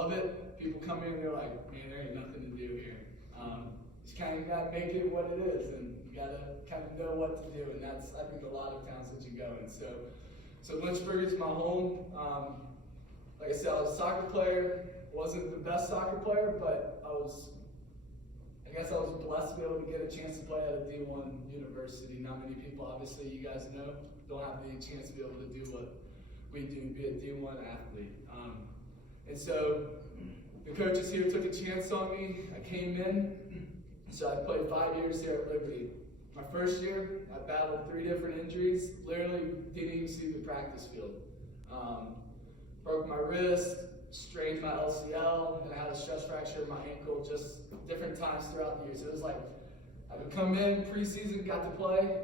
love it. People come in and they're like, man, there ain't nothing to do here. Just kind of got to make it what it is, and you got to kind of know what to do, and that's, I think, a lot of towns that you go in. So Lynchburg is my home. Like I said, I was a soccer player. Wasn't the best soccer player, but I guess I was blessed to be able to get a chance to play at a D1 university. Not many people, obviously, you guys know, don't have the chance to be able to do what we do, be a D1 athlete. And so the coaches here took a chance on me. I came in, so I played 5 years here at Liberty. My first year, I battled 3 different injuries, literally didn't even see the practice field. Broke my wrist, strained my LCL, and I had a stress fracture in my ankle just different times throughout the year. So it was like, I would come in preseason, got to play,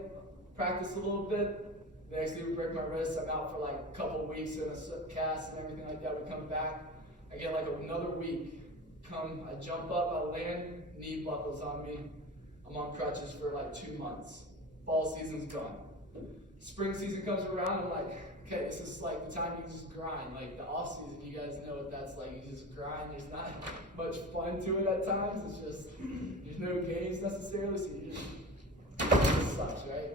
practice a little bit. The next day we break my wrist, I'm out for like a couple of weeks in a cast and everything like that. We come back, I get like another week. I jump up, I land, knee buckles on me. I'm on crutches for like 2 months. Fall season's gone. Spring season comes around, I'm like, okay, this is like the time you just grind. Like the off season, you guys know what that's like. You just grind. There's not much fun to it at times. It's just, there's no games necessarily, so you just, it just sucks, right?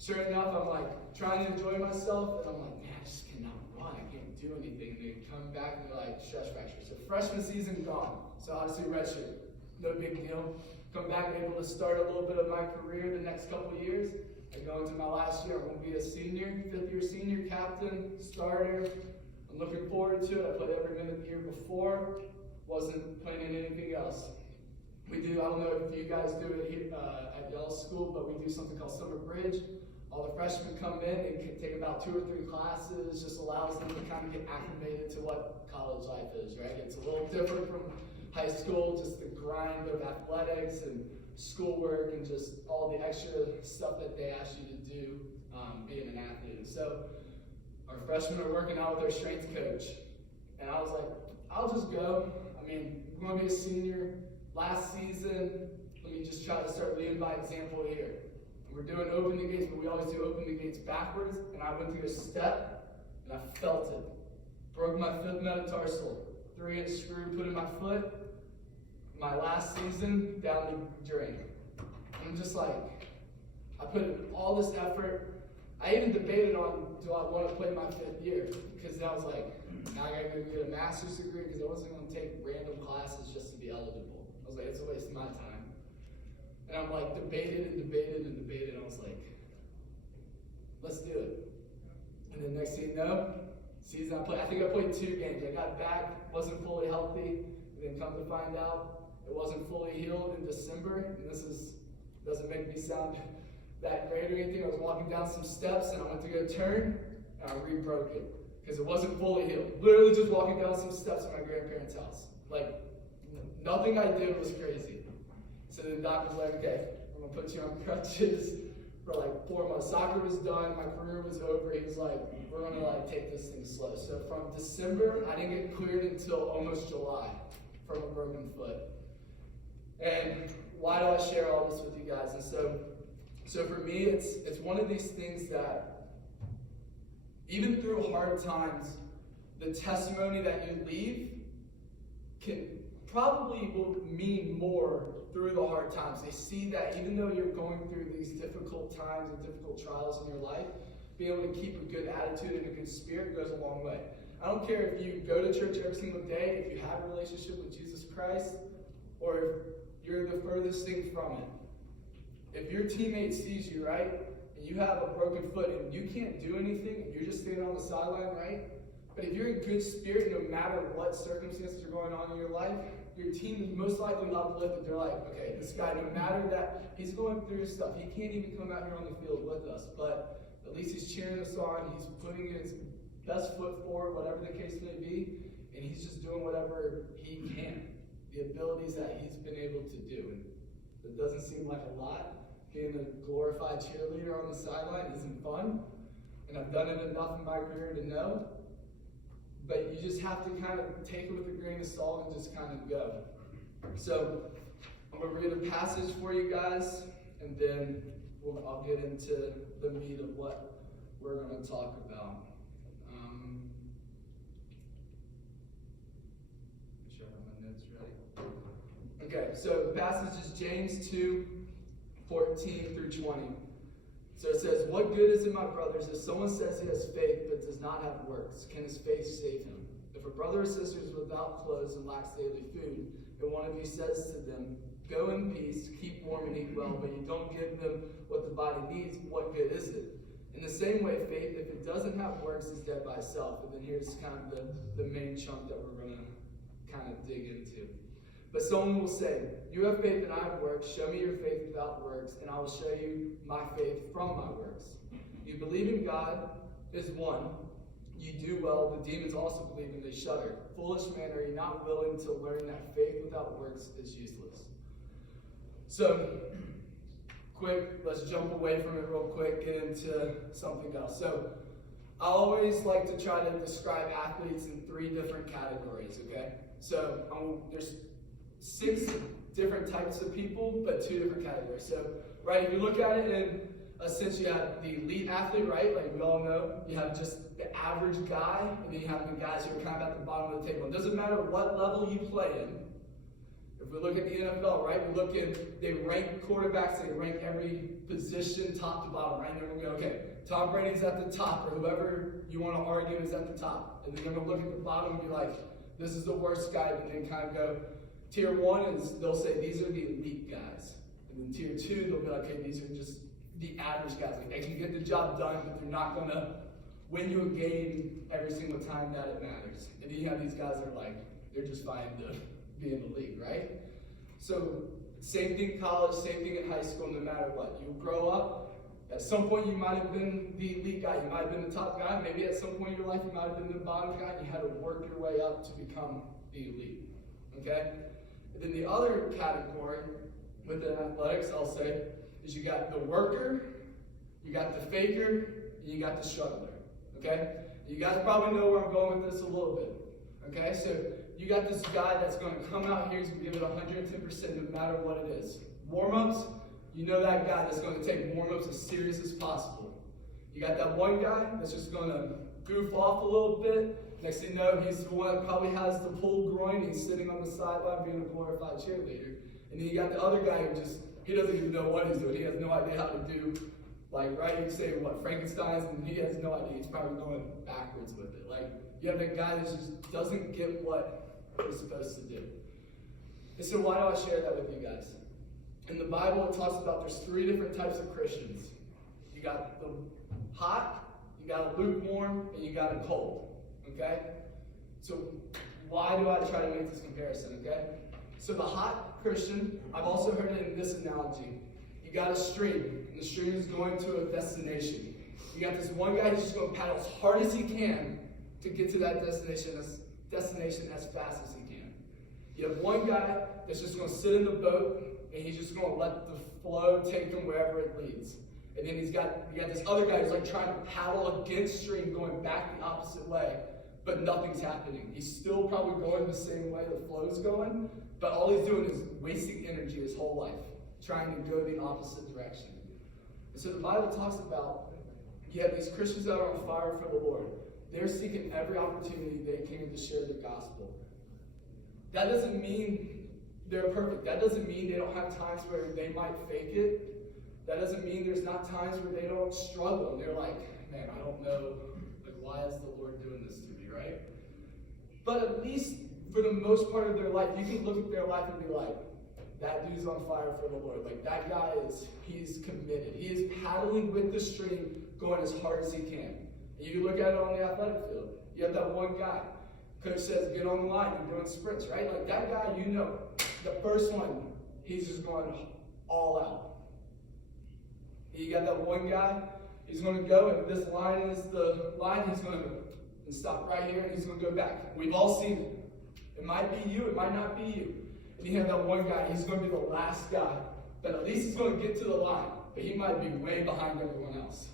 Sure enough, I'm like trying to enjoy myself, and I'm like, man, I just cannot run. I can't do anything. They come back and they're like, stress fracture. So freshman season gone. So obviously redshirt, no big deal. Come back able to start a little bit of my career the next couple of years. I go into my last year. I'm going to be a senior, 5th year senior, captain, starter. I'm looking forward to it. I played every minute the year before. Wasn't planning anything else. We do, I don't know if you guys do it here at y'all's school, but we do something called Summer Bridge. All the freshmen come in and can take about 2 or 3 classes. Just allows them to kind of get acclimated to what college life is, right? It's a little different from high school, just the grind of athletics and schoolwork and just all the extra stuff that they ask you to do being an athlete. And so our freshmen are working out with their strength coach. And I was like, I'll just go. I mean, I'm going to be a senior. Last season, let me just try to start leading by example here. And we're doing open the gates, but we always do open the gates backwards. And I went through a step, and I felt it. Broke my 5th metatarsal. 3-inch screw put in my foot. My last season, down the drain. I'm just like, I put in all this effort. I even debated on, do I want to play my 5th year? Because I was like, now I got to go get a master's degree because I wasn't going to take random classes just to be eligible. I was like, it's a waste of my time. And I'm like, debated. I was like, let's do it. And then next thing you know, season I think I played 2 games. I got back, wasn't fully healthy, and then come to find out, it wasn't fully healed in December, and doesn't make me sound that great or anything. I was walking down some steps, and I went to go turn, and I re-broke it, because it wasn't fully healed. Literally just walking down some steps at my grandparents' house. Like, nothing I did was crazy. So the doctor's like, okay, I'm going to put you on crutches for like 4 months. Soccer was done, my career was over. He was like, we're going to like take this thing slow. So from December, I didn't get cleared until almost July from a broken foot. And why do I share all this with you guys? And so for me, it's one of these things that even through hard times, the testimony that you leave probably will mean more through the hard times. They see that even though you're going through these difficult times and difficult trials in your life, being able to keep a good attitude and a good spirit goes a long way. I don't care if you go to church every single day, if you have a relationship with Jesus Christ, or if you're the furthest thing from it. If your teammate sees you, right, and you have a broken foot and you can't do anything, and you're just standing on the sideline, right? But if you're in good spirit, no matter what circumstances are going on in your life, your team is most likely uplifted. They're like, okay, this guy, no matter that he's going through stuff, he can't even come out here on the field with us, but at least he's cheering us on, he's putting his best foot forward, whatever the case may be, and he's just doing whatever he can, the abilities that he's been able to do. And it doesn't seem like a lot. Being a glorified cheerleader on the sideline isn't fun, and I've done it enough in my career to know. But you just have to kind of take it with a grain of salt and just kind of go. So I'm going to read a passage for you guys, and then I'll get into the meat of what we're going to talk about. notes ready. Okay, so the passage is James 2:14 through 20. So it says, "What good is it, my brothers, if someone says he has faith but does not have works? Can his faith save him? If a brother or sister is without clothes and lacks daily food, and one of you says to them, 'Go in peace, keep warm and eat well,' but you don't give them what the body needs, what good is it? In the same way, faith, if it doesn't have works, is dead by itself." And then here's kind of the main chunk that we're going to kind of dig into. "But someone will say, 'You have faith and I have works. Show me your faith without works, and I will show you my faith from my works. You believe in God is one. You do well. The demons also believe and they shudder. Foolish man, are you not willing to learn that faith without works is useless?'" So, let's jump away from it real quick, get into something else. So, I always like to try to describe athletes in 3 different categories, okay? So, there's 6 different types of people, but 2 different categories. So, right, if you look at it in a sense, you have the elite athlete, right? Like we all know, you have just the average guy, and then you have the guys who are kind of at the bottom of the table. It doesn't matter what level you play in. If we look at the NFL, right, they rank quarterbacks, they rank every position top to bottom, right? And they're going to go, okay, Tom Brady's at the top, or whoever you want to argue is at the top. And then they're going to look at the bottom and be like, this is the worst guy, and then kind of go, tier 1 is, they'll say, these are the elite guys. And then tier 2, they'll be like, okay, these are just the average guys. Like, they can get the job done, but they're not going to win you a game every single time that it matters. And then you have these guys that are like, they're just fine to be in the league, right? So, same thing in college, same thing in high school, no matter what. You grow up, at some point you might have been the elite guy, you might have been the top guy, maybe at some point in your life you might have been the bottom guy, and you had to work your way up to become the elite, okay? And then the other category within athletics, I'll say, is you got the worker, you got the faker, and you got the struggler, okay? You guys probably know where I'm going with this a little bit, okay? So you got this guy that's going to come out here, he's going to give it 110% no matter what it is. Warm-ups, you know that guy that's going to take warm-ups as serious as possible. You got that one guy that's just going to goof off a little bit. Next thing you know, he's the one that probably has the pulled groin, he's sitting on the sideline being a glorified cheerleader. And then you got the other guy who he doesn't even know what he's doing. He has no idea how to do, like, right, you say, what, Frankenstein's, and he has no idea. He's probably going backwards with it. Like, you have that guy that just doesn't get what he's supposed to do. And so why do I share that with you guys? In the Bible, it talks about there's 3 different types of Christians. You got the hot, you got a lukewarm, and you got a cold, okay? So why do I try to make this comparison, okay? So the hot Christian, I've also heard it in this analogy. You got a stream, and the stream is going to a destination. You got this one guy who's just going to paddle as hard as he can to get to that destination as fast as he can. You have one guy that's just going to sit in the boat, and he's just going to let the flow take him wherever it leads. And then you got this other guy who's like trying to paddle against stream, going back the opposite way, but nothing's happening. He's still probably going the same way the flow's going, but all he's doing is wasting energy his whole life, trying to go the opposite direction. And so the Bible talks about, you have these Christians that are on fire for the Lord. They're seeking every opportunity they can to share the gospel. That doesn't mean they're perfect. That doesn't mean they don't have times where they might fake it. That doesn't mean there's not times where they don't struggle. And they're like, man, I don't know, like, why is the Lord doing this to me, right? But at least for the most part of their life, you can look at their life and be like, that dude's on fire for the Lord. Like, that guy he's committed. He is paddling with the stream, going as hard as he can. And you can look at it on the athletic field. You have that one guy. Coach says, get on the line, you're doing sprints, right? Like, that guy, you know, the first one, he's just going all out. You got that one guy, he's going to go, and this line is the line, he's going to stop right here, and he's going to go back. We've all seen it. It might be you, it might not be you. And you have that one guy, he's going to be the last guy, but at least he's going to get to the line, but he might be way behind everyone else.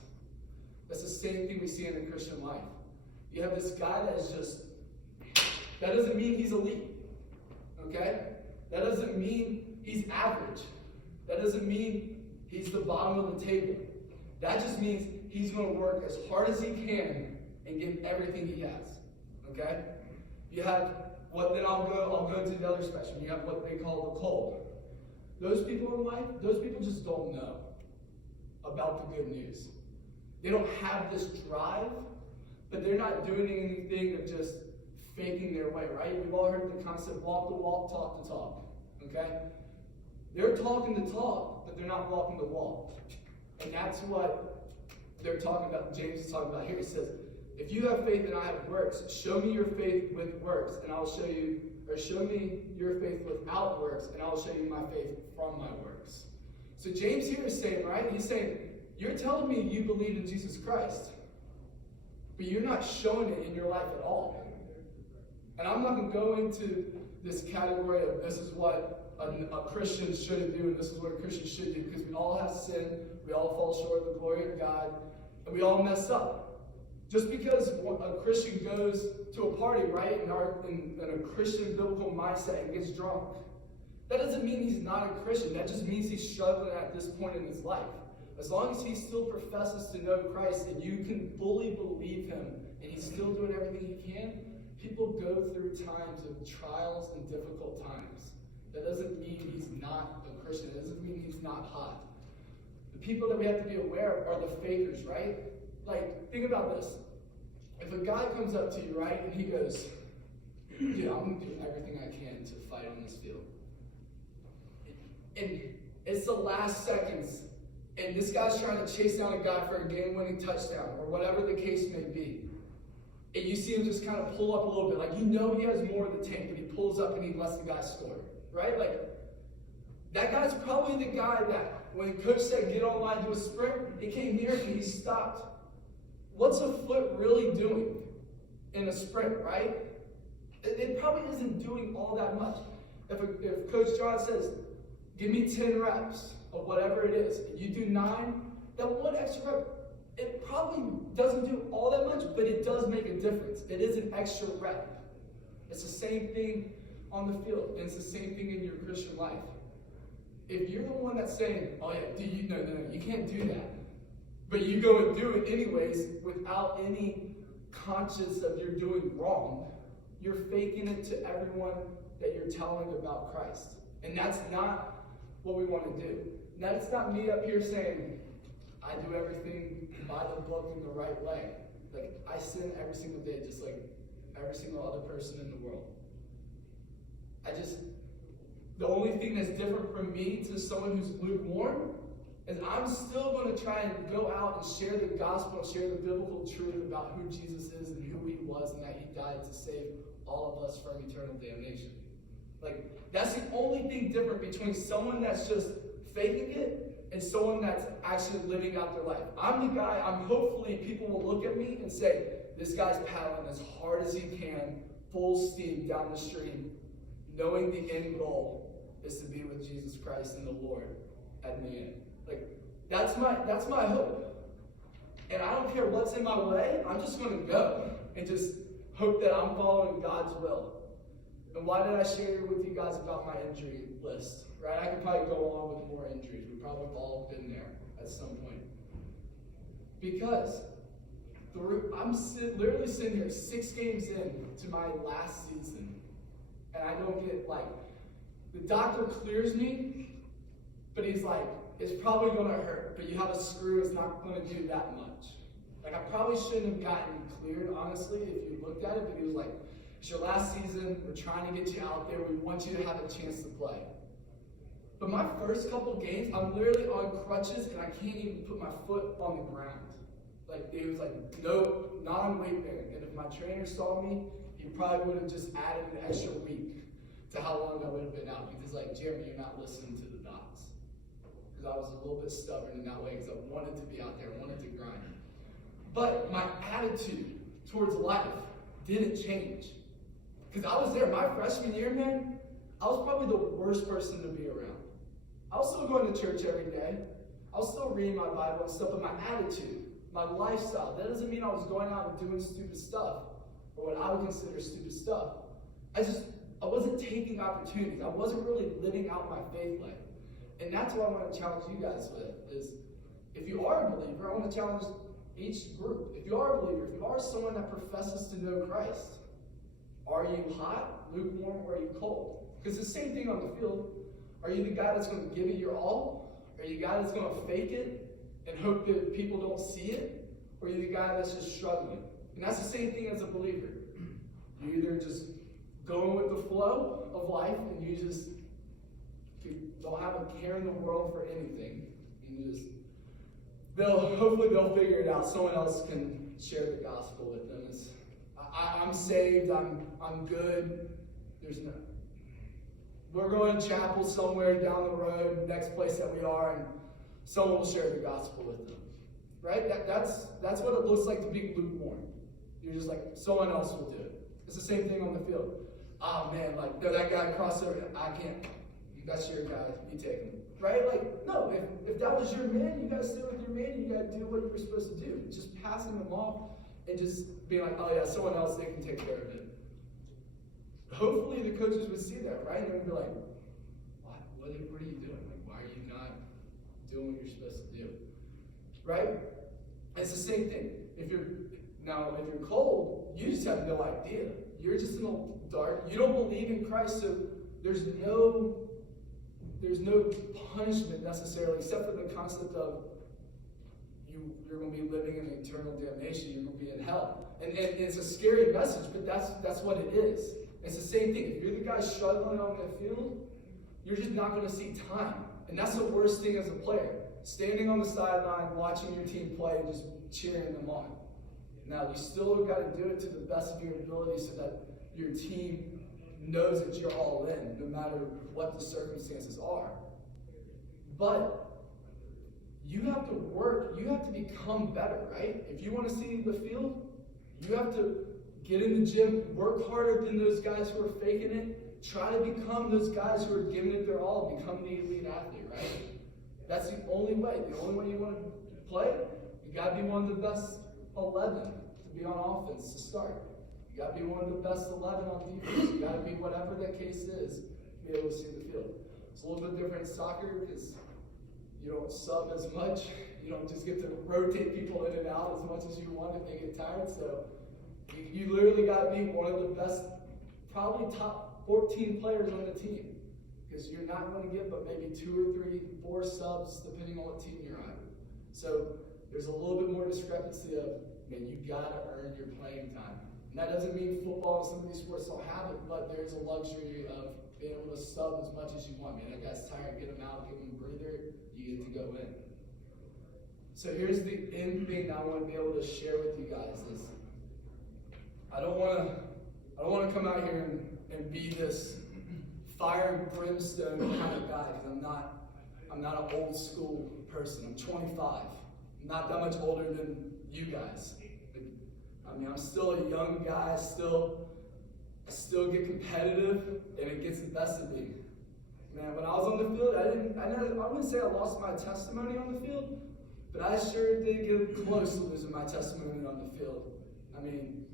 That's the same thing we see in the Christian life. You have this guy that is just, that doesn't mean he's elite, okay? That doesn't mean he's average. That doesn't mean he's the bottom of the table. That just means he's going to work as hard as he can and give everything he has, okay? You have Then I'll go to the other spectrum. You have what they call the cold. Those people in life, those people just don't know about the good news. They don't have this drive, but they're not doing anything of just faking their way, right? We've all heard the concept, walk the walk, talk the talk, okay? They're talking the talk, but they're not walking the walk. And that's what they're talking about, James is talking about here. He says, if you have faith and I have works, show me your faith with works, and I'll show you, or show me your faith without works, and I'll show you my faith from my works. So James here is saying, right? He's saying, you're telling me you believe in Jesus Christ, but you're not showing it in your life at all. And I'm not going to go into this category of this is what a Christian should do and this is what a Christian should do, because we all have sin, we all fall short of the glory of God, and we all mess up. Just because a Christian goes to a party, right, in a Christian biblical mindset and gets drunk, that doesn't mean he's not a Christian. That just means he's struggling at this point in his life. As long as he still professes to know Christ and you can fully believe him and he's still doing everything he can, people go through times of trials and difficult times. That doesn't mean he's not a Christian. It doesn't mean he's not hot. The people that we have to be aware of are the fakers, right? Like, think about this. If a guy comes up to you, right, and he goes, dude, I'm going to do everything I can to fight on this field. And it's the last seconds, and this guy's trying to chase down a guy for a game-winning touchdown, or whatever the case may be. And you see him just kind of pull up a little bit. Like, you know he has more in the tank, but he pulls up and he lets the guy score, right? Like, that guy's probably the guy that, when coach said get online, do a sprint, he came here and he stopped. What's a foot really doing in a sprint, right? It probably isn't doing all that much. If Coach John says, give me 10 reps of whatever it is, and you do 9, that one extra rep, it probably doesn't do all that much, but it does make a difference. It is an extra rep. It's the same thing on the field, and it's the same thing in your Christian life. If you're the one that's saying, oh yeah, no, you can't do that, but you go and do it anyways without any conscience of you're doing wrong, you're faking it to everyone that you're telling about Christ. And that's not what we want to do. That's not me up here saying, I do everything by the book in the right way. Like, I sin every single day just like every single other person in the world. The only thing that's different from me to someone who's lukewarm is I'm still going to try and go out and share the gospel and share the biblical truth about who Jesus is and who he was and that he died to save all of us from eternal damnation. Like, that's the only thing different between someone that's just faking it and someone that's actually living out their life. I'm the guy, hopefully people will look at me and say, this guy's paddling as hard as he can, full steam down the stream, knowing the end goal is to be with Jesus Christ and the Lord at the end. Like, that's my hope. And I don't care what's in my way, I'm just going to go and just hope that I'm following God's will. And why did I share with you guys about my injury list? Right? I could probably go on with more injuries. We've probably all been there at some point. Because I'm literally sitting here 6 games in to my last season, and I don't get, like, the doctor clears me, but he's like, it's probably going to hurt, but you have a screw, it's not going to do that much. Like, I probably shouldn't have gotten cleared, honestly, if you looked at it, but he was like, it's your last season, we're trying to get you out there, we want you to have a chance to play. But my first couple games, I'm literally on crutches, and I can't even put my foot on the ground. Like, it was like, no, not on weight bearing. And if my trainer saw me, he probably would have just added an extra week to how long I would have been out. Because, like, Jeremy, you're not listening to the docs. Because I was a little bit stubborn in that way, because I wanted to be out there, I wanted to grind. But my attitude towards life didn't change. Because I was there my freshman year, man, I was probably the worst person to be around. I was still going to church every day. I was still reading my Bible and stuff, but my attitude, my lifestyle, that doesn't mean I was going out and doing stupid stuff, or what I would consider stupid stuff. I wasn't taking opportunities. I wasn't really living out my faith life. And that's what I want to challenge you guys with, is if you are a believer, I want to challenge each group. If you are a believer, if you are someone that professes to know Christ, Are you hot, lukewarm, or are you cold? Because it's the same thing on the field. Are you the guy that's going to give it your all? Are you the guy that's going to fake it and hope that people don't see it? Or are you the guy that's just struggling? And that's the same thing as a believer. You either just going with the flow of life and you don't have a care in the world for anything. And hopefully they'll figure it out. Someone else can share the gospel with them. I'm saved, I'm good. We're going to chapel somewhere down the road, next place that we are, and someone will share the gospel with them. Right? That's what it looks like to be lukewarm. You're just like, someone else will do it. It's the same thing on the field. Oh man, like, no, that guy crossed over, I can't. That's your guy, you take him. Right? Like, no, if that was your man, you gotta stay with your man, you gotta do what you were supposed to do. Just passing them off and just being like, oh yeah, someone else, they can take care of it. Hopefully the coaches would see that, right? And they'd be like, what are you doing? Like, why are you not doing what you're supposed to do? Right? It's the same thing. If you're cold, you just have no idea. You're just in the dark. You don't believe in Christ, so there's no punishment necessarily, except for the concept of you're going to be living in eternal damnation. You're going to be in hell. And it's a scary message, but that's what it is. It's the same thing. If you're the guy struggling on the field, you're just not going to see time. And that's the worst thing as a player. Standing on the sideline, watching your team play, and just cheering them on. Now, you still got to do it to the best of your ability so that your team knows that you're all in, no matter what the circumstances are. But you have to work, you have to become better, right? If you want to see the field, you have to get in the gym, work harder than those guys who are faking it. Try to become those guys who are giving it their all, become the elite athlete, right? That's the only way. The only way you want to play, you got to be one of the best 11 to be on offense to start. You got to be one of the best 11 on defense. You got to be whatever that case is to be able to see the field. It's a little bit different in soccer because you don't sub as much. You don't just get to rotate people in and out as much as you want if they get tired. So you literally got to be one of the best, probably top 14 players on the team. Because you're not going to get but maybe 2 or 3, 4 subs depending on what team you're on. So there's a little bit more discrepancy of, man, you got to earn your playing time. And that doesn't mean football and some of these sports don't have it, but there's a luxury of being able to sub as much as you want. Man, that guy's tired, get him out, give him a breather, you get to go in. So here's the end thing I want to be able to share with you guys is I don't want to come out here and be this fire and brimstone kind of guy, because I'm not an old school person. I'm 25. I'm not that much older than you guys. I mean, I'm still a young guy. I still get competitive, and it gets the best of me. Man, when I was on the field, I wouldn't say I lost my testimony on the field, but I sure did get close to losing my testimony on the field. I mean,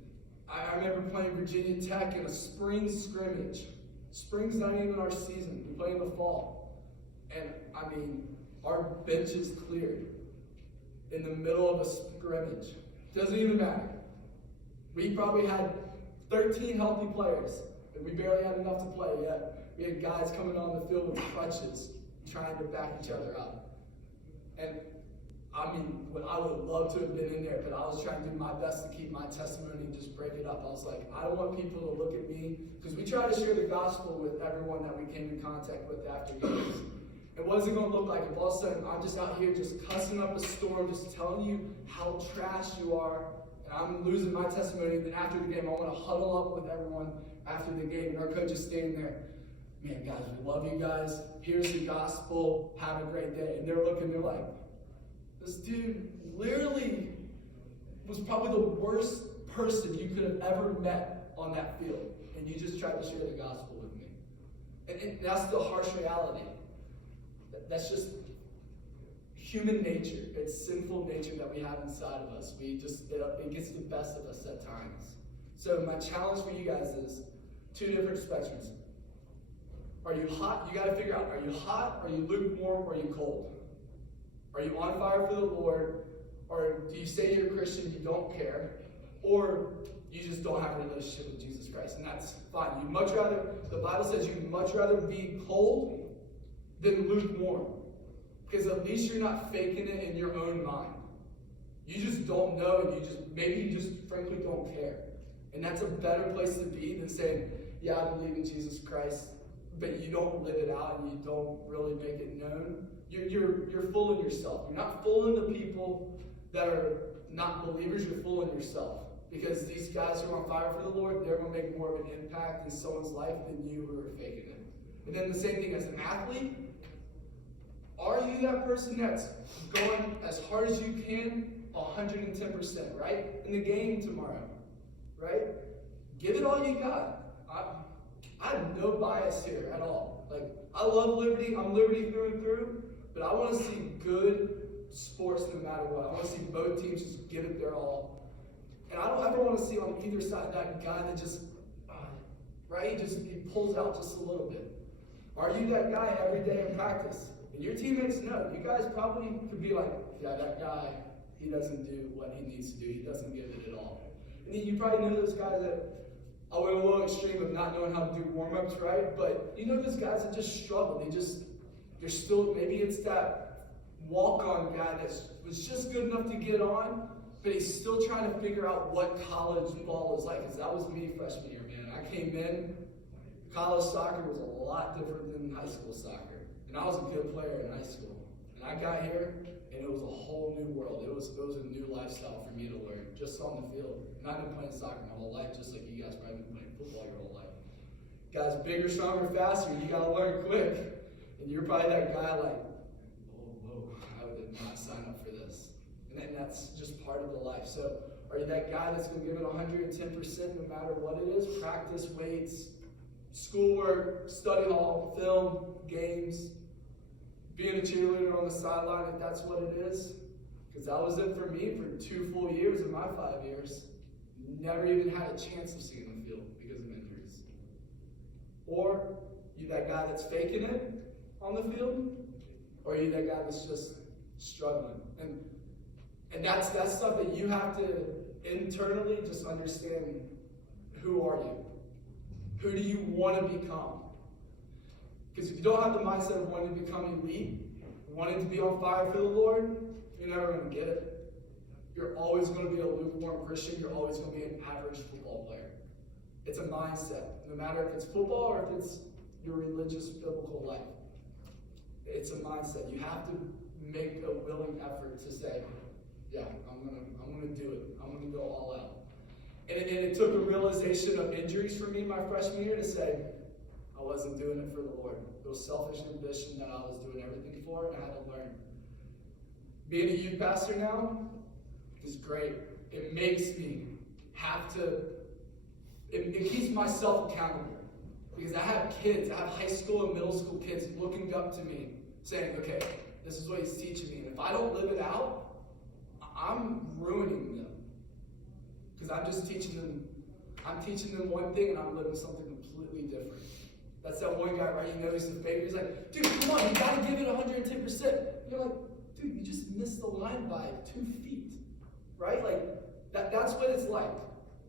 I remember playing Virginia Tech in a spring scrimmage. Spring's not even our season. We play in the fall. And, I mean, our benches cleared in the middle of a scrimmage. Doesn't even matter. We probably had 13 healthy players, and we barely had enough to play yet. We had guys coming on the field with crutches, trying to back each other up. And, I mean, I would love to have been in there, but I was trying to do my best to keep my testimony and just break it up. I was like, I don't want people to look at me, because we try to share the gospel with everyone that we came in contact with after games. And what is it going to look like if all of a sudden I'm just out here just cussing up a storm, just telling you how trash you are, and I'm losing my testimony, and then after the game I want to huddle up with everyone after the game, and our coach is standing there, man, guys, we love you guys, here's the gospel, have a great day. And they're looking, they're like, this dude literally was probably the worst person you could have ever met on that field, and you just tried to share the gospel with me. And that's the harsh reality. That's just human nature. It's sinful nature that we have inside of us. It gets the best of us at times. So my challenge for you guys is 2 different spectrums. Are you hot? You got to figure out, are you hot, are you lukewarm, or are you cold? Are you on fire for the Lord? Or do you say you're a Christian, you don't care? Or you just don't have a relationship with Jesus Christ. And that's fine. The Bible says you'd much rather be cold than lukewarm. Because at least you're not faking it in your own mind. You just don't know, and maybe you just frankly don't care. And that's a better place to be than saying, yeah, I believe in Jesus Christ, but you don't live it out and you don't really make it known. You're fooling yourself. You're not fooling the people that are not believers, you're fooling yourself. Because these guys who are on fire for the Lord, they're going to make more of an impact in someone's life than you who are faking it. And then the same thing as an athlete. Are you that person that's going as hard as you can, 110%, right? In the game tomorrow, right? Give it all you got. I have no bias here at all. Like, I love Liberty. I'm Liberty through and through. But I want to see good sports no matter what. I want to see both teams just give it their all. And I don't ever want to see on either side that guy that just, right? He pulls out just a little bit. Are you that guy every day in practice? And your teammates know. You guys probably could be like, yeah, that guy, he doesn't do what he needs to do. He doesn't give it at all. And then you probably know those guys that, I went a little extreme of not knowing how to do warm-ups, right? But you know those guys that just struggle. They're still, maybe it's that walk-on guy that was just good enough to get on, but he's still trying to figure out what college ball is like. Because that was me freshman year, man. I came in, college soccer was a lot different than high school soccer. And I was a good player in high school. And I got here, and it was a whole new world. It was a new lifestyle for me to learn, just on the field. And I've been playing soccer my whole life, just like you guys probably been playing football your whole life. Guys, bigger, stronger, faster, you gotta learn quick. And you're probably that guy like, whoa, I did not sign up for this. And then that's just part of the life. So are you that guy that's gonna give it 110% no matter what it is? Practice, weights, schoolwork, study hall, film, games, being a cheerleader on the sideline, if that's what it is. Because that was it for me for 2 full years of my 5 years. Never even had a chance of seeing the field because of injuries. Or you that guy that's faking it on the field, or are you that guy that's just struggling? And that's stuff that you have to internally just understand. Who are you? Who do you want to become? Because if you don't have the mindset of wanting to become elite, wanting to be on fire for the Lord, you're never going to get it. You're always going to be a lukewarm Christian. You're always going to be an average football player. It's a mindset. No matter if it's football or if it's your religious, biblical life. It's a mindset. You have to make a willing effort to say, yeah, I'm gonna do it. I'm gonna go all out. And it took a realization of injuries for me my freshman year to say, I wasn't doing it for the Lord. It was selfish ambition that I was doing everything for, and I had to learn. Being a youth pastor now is great. It makes me have to, it keeps myself accountable. Because I have kids, I have high school and middle school kids looking up to me, saying, okay, this is what he's teaching me. And if I don't live it out, I'm ruining them. Because I'm teaching them one thing and I'm living something completely different. That's that one guy, right? You know he's the faker. He's like, dude, come on, you gotta give it 110%. You're like, dude, you just missed the line by 2 feet. Right? Like, that's what it's like.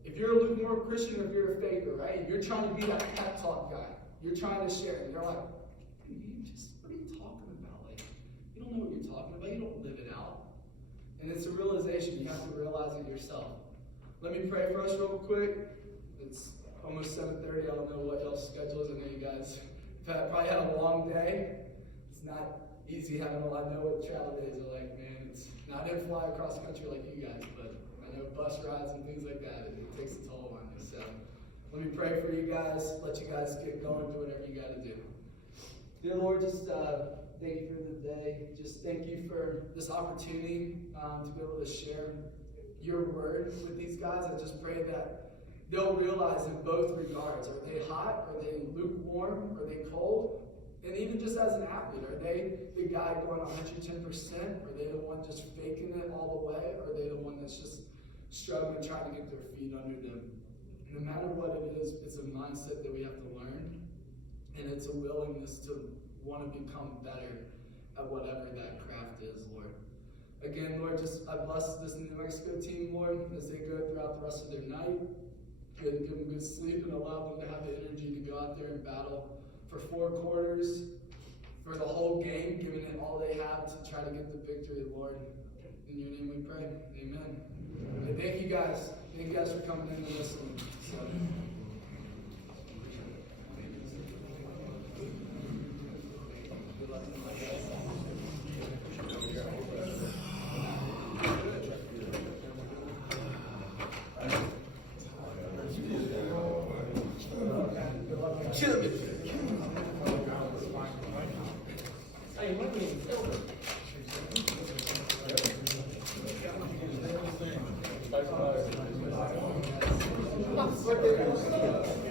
If you're a lukewarm Christian or if you're a faker, right? You're trying to be that pep talk guy. You're trying to share. And you're like, dude, what are you talking about? Like, you don't know what you're talking about. You don't live it out. And it's a realization. You have to realize it yourself. Let me pray for us real quick. It's almost 7:30. I don't know what y'all's schedule is. I know you guys have probably had a long day. It's not easy having a lot. I know what travel days are like, man. I didn't fly across the country like you guys, but I know bus rides and things like that, it takes a toll on you. So let me pray for you guys, let you guys get going, do whatever you got to do. Dear Lord, just thank you for the day. Just thank you for this opportunity to be able to share your word with these guys. I just pray that they'll realize in both regards. Are they hot? Are they lukewarm? Are they cold? And even just as an athlete, are they the guy going 110%? Are they the one just faking it all the way? Or are they the one that's just struggling, trying to get their feet under them? No matter what it is, it's a mindset that we have to learn. And it's a willingness to want to become better at whatever that craft is, Lord. Again, Lord, I bless this New Mexico team, Lord, as they go throughout the rest of their night. give them good sleep, and allow them to have the energy to go out there and battle for 4 quarters, for the whole game, giving it all they have to try to get the victory, Lord. In your name we pray. Amen. And thank you guys. Thank you guys for coming in and listening. So.